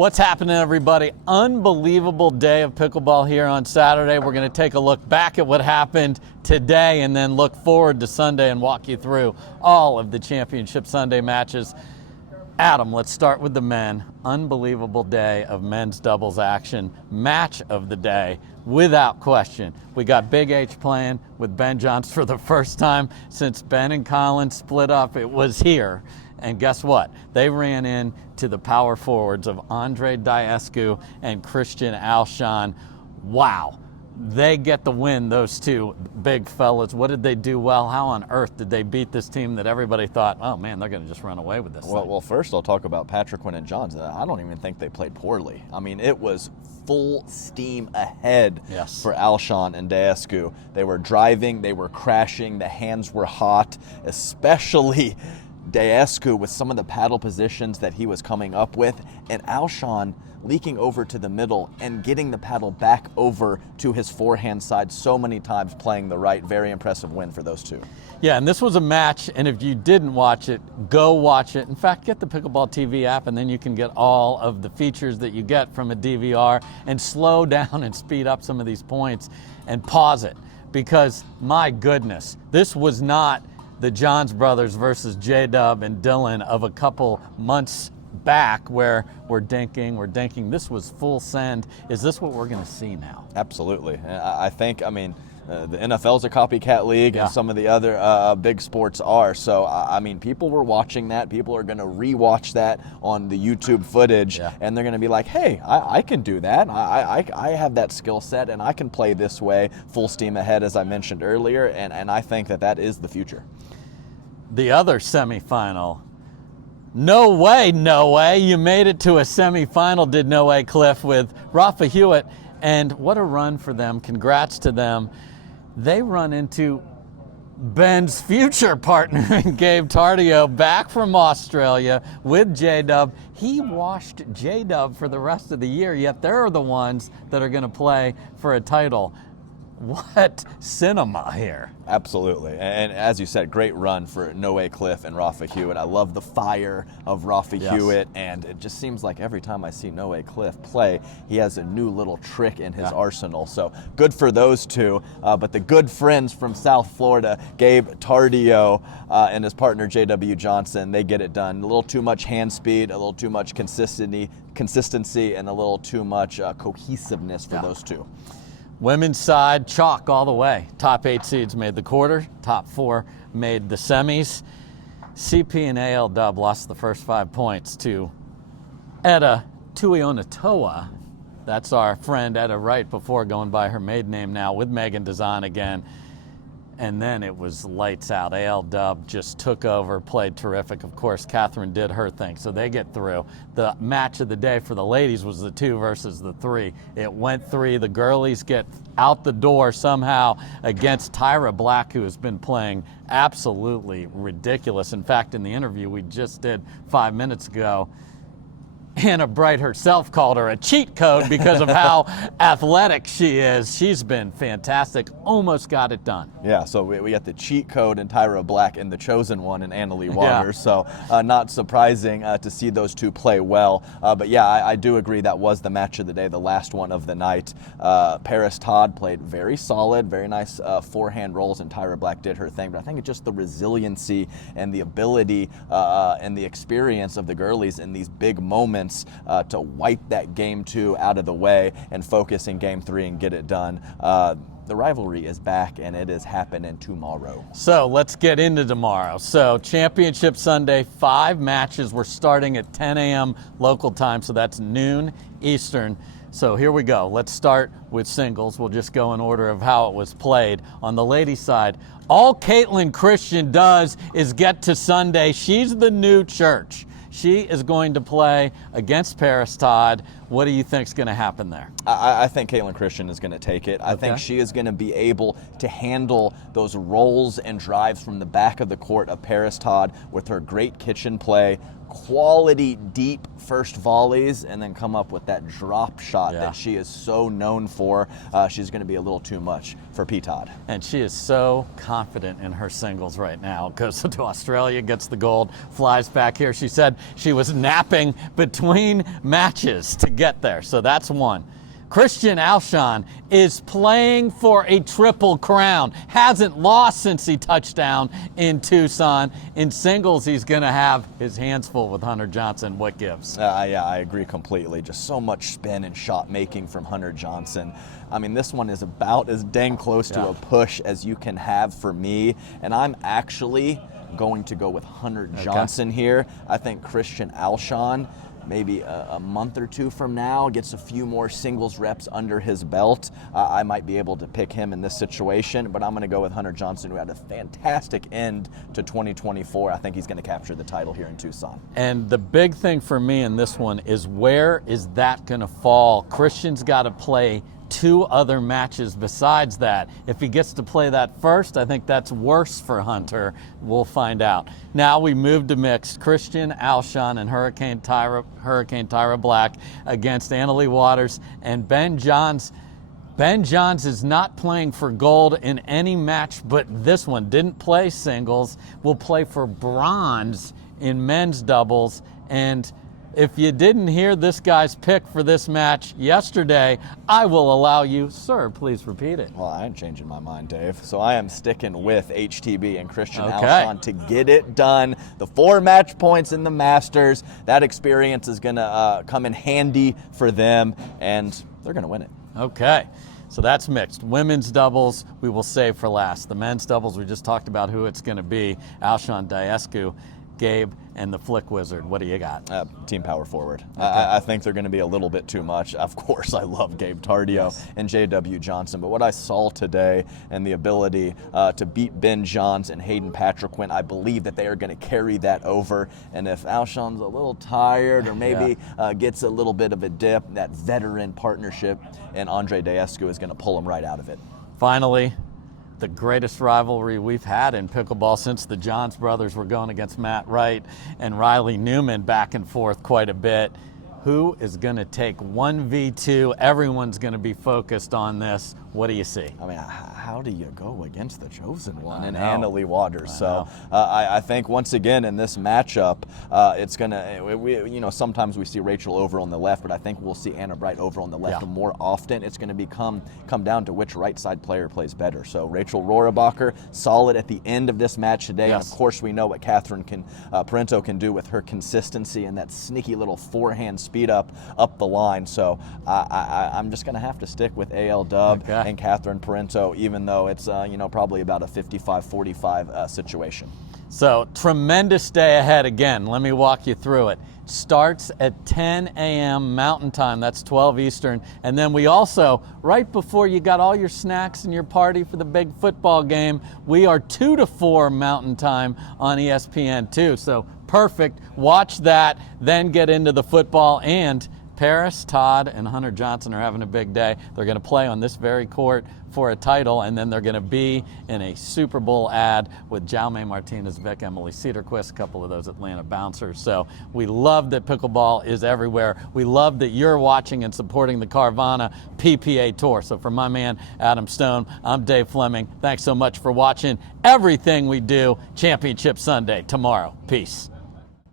What's happening, everybody? Unbelievable day of pickleball here on Saturday. We're going to take a look back at what happened today and then look forward to Sunday and walk you through all of the Championship Sunday matches. Adam, let's start with the men. Unbelievable day of men's doubles action. Match of the day, without question. We got Big H playing with Ben Johns for the first time since Ben and Colin split up. It was here. And guess what? They ran in to the power forwards of Andre Diescu and Christian Alshon. Wow. They get the win, those two big fellas. What did they do well? How on earth did they beat this team that everybody thought, oh man, they're going to just run away with this thing? Well, first I'll talk about Patrick Quinn and Johns. I don't even think they played poorly. I mean, it was full steam ahead for Alshon and Diescu. They were driving, they were crashing, the hands were hot, especially Diescu with some of the paddle positions that he was coming up with, and Alshon leaking over to the middle and getting the paddle back over to his forehand side so many times, playing the right. Very impressive win for those two. Yeah, and this was a match, and if you didn't watch it, go watch it. In fact, get the Pickleball TV app, and then you can get all of the features that you get from a DVR and slow down and speed up some of these points and pause it, because my goodness, this was not the Johns brothers versus J-Dub and Dylan of a couple months back where we're dinking. This was full send. Is this what we're going to see now? Absolutely. I think, the NFL's a copycat league, and some of the other big sports are. So, people were watching that. People are going to rewatch that on the YouTube footage, and they're going to be like, hey, I can do that. I have that skill set, and I can play this way, full steam ahead, as I mentioned earlier, and I think that is the future. The other semifinal. No way, you made it to a semifinal, did No Way Cliff, with Rafa Hewitt, and what a run for them. Congrats to them. They run into Ben's future partner, Gabe Tardio, back from Australia with J-Dub. He washed J-Dub for the rest of the year, yet they're the ones that are going to play for a title. What cinema here. Absolutely. And as you said, great run for No Way Cliff and Rafa Hewitt. I love the fire of Rafa Hewitt, and it just seems like every time I see No Way Cliff play, he has a new little trick in his arsenal. So good for those two. But the good friends from South Florida, Gabe Tardio and his partner J.W. Johnson, they get it done. A little too much hand speed, a little too much consistency, and a little too much cohesiveness for those two. Women's side, chalk all the way. Top 8 seeds made the quarter. Top 4 made the semis. CP and AL Dub lost the first 5 points to Etta Tuionatoa. That's our friend Etta Wright before, going by her maiden name now, with Megan Dazan again. And then it was lights out. AL Dub just took over, played terrific. Of course, Catherine did her thing, so they get through. The match of the day for the ladies was the 2 versus the 3. It went 3. The girlies get out the door somehow against Tyra Black, who has been playing absolutely ridiculous. In fact, in the interview we just did 5 minutes ago, Hannah Bright herself called her a cheat code because of how athletic she is. She's been fantastic. Almost got it done. Yeah, so we got the cheat code in Tyra Black and the chosen one in Annalie Waters. So not surprising to see those two play well. But yeah, I do agree that was the match of the day, the last one of the night. Paris Todd played very solid, very nice forehand rolls, and Tyra Black did her thing. But I think it's just the resiliency and the ability and the experience of the girlies in these big moments to wipe that game 2 out of the way and focus in game 3 and get it done. The rivalry is back, and it is happening tomorrow. So let's get into tomorrow. So Championship Sunday, 5 matches. We're starting at 10 a.m. local time, so that's noon Eastern. So here we go. Let's start with singles. We'll just go in order of how it was played. On the ladies' side, all Caitlin Christian does is get to Sunday. She's the new church. She is going to play against Paris Todd What do you think's going to happen there? I think Caitlin Christian is going to take it. I think she is going to be able to handle those rolls and drives from the back of the court of Paris Todd with her great kitchen play, quality deep first volleys, and then come up with that drop shot that she is so known for. She's going to be a little too much for P. Todd. And she is so confident in her singles right now. Goes to Australia, gets the gold, flies back here. She said she was napping between matches to get there. So that's one. Christian Alshon is playing for a triple crown. Hasn't lost since he touched down in Tucson. In singles, he's going to have his hands full with Hunter Johnson. What gives? Yeah, I agree completely. Just so much spin and shot making from Hunter Johnson. I mean, this one is about as dang close to a push as you can have for me. And I'm actually going to go with Hunter Johnson here. I think Christian Alshon, maybe a month or two from now, gets a few more singles reps under his belt. I might be able to pick him in this situation, but I'm going to go with Hunter Johnson, who had a fantastic end to 2024. I think he's going to capture the title here in Tucson. And the big thing for me in this one is, where is that going to fall? Christian's got to play 2 other matches besides that. If he gets to play that first, I think that's worse for Hunter. We'll find out. Now we move to mixed. Christian Alshon and Hurricane Tyra Black against Annalie Waters and Ben Johns. Ben Johns is not playing for gold in any match but this one. Didn't play singles. Will play for bronze in men's doubles. And if you didn't hear this guy's pick for this match yesterday, I will allow you. Sir, please repeat it. Well, I ain't changing my mind, Dave. So I am sticking with HTB and Christian Alshon to get it done. The 4 match points in the Masters, that experience is going to come in handy for them, and they're going to win it. Okay. So that's mixed. Women's doubles, we will save for last. The men's doubles, we just talked about who it's going to be. Alshon Diescu, Gabe, and the Flick Wizard. What do you got? Team power forward. I think they're going to be a little bit too much. Of course, I love Gabe Tardio and J.W. Johnson, but what I saw today and the ability to beat Ben Johns and Hayden Patriquin, I believe that they are going to carry that over. And if Alshon's a little tired or maybe gets a little bit of a dip, that veteran partnership and Andre Diescu is going to pull him right out of it. Finally, the greatest rivalry we've had in pickleball since the Johns brothers were going against Matt Wright and Riley Newman back and forth quite a bit. Who is going to take 1v2? Everyone's going to be focused on this. What do you see? I mean, how do you go against the chosen one in Annalie Waters? So I think once again in this matchup, it's going to, sometimes we see Rachel over on the left, but I think we'll see Anna Bright over on the left more often. It's going to come down to which right side player plays better. So Rachel Rohrabacher, solid at the end of this match today. And of course, we know what Catherine Parento can do with her consistency and that sneaky little forehand speed up the line. So I'm just going to have to stick with AL Dub and Catherine Parento, even though it's probably about a 55-45 situation. So tremendous day ahead again. Let me walk you through it. Starts at 10 a.m. Mountain Time. That's 12 Eastern. And then we also, right before you got all your snacks and your party for the big football game, we are 2 to 4 Mountain Time on ESPN2. So perfect. Watch that, then get into the football. And Paris, Todd, and Hunter Johnson are having a big day. They're going to play on this very court for a title, and then they're going to be in a Super Bowl ad with Jaume Martinez-Vick, Emily Cedarquist, a couple of those Atlanta bouncers. So we love that pickleball is everywhere. We love that you're watching and supporting the Carvana PPA Tour. So for my man, Adam Stone, I'm Dave Fleming. Thanks so much for watching everything we do. Championship Sunday tomorrow. Peace.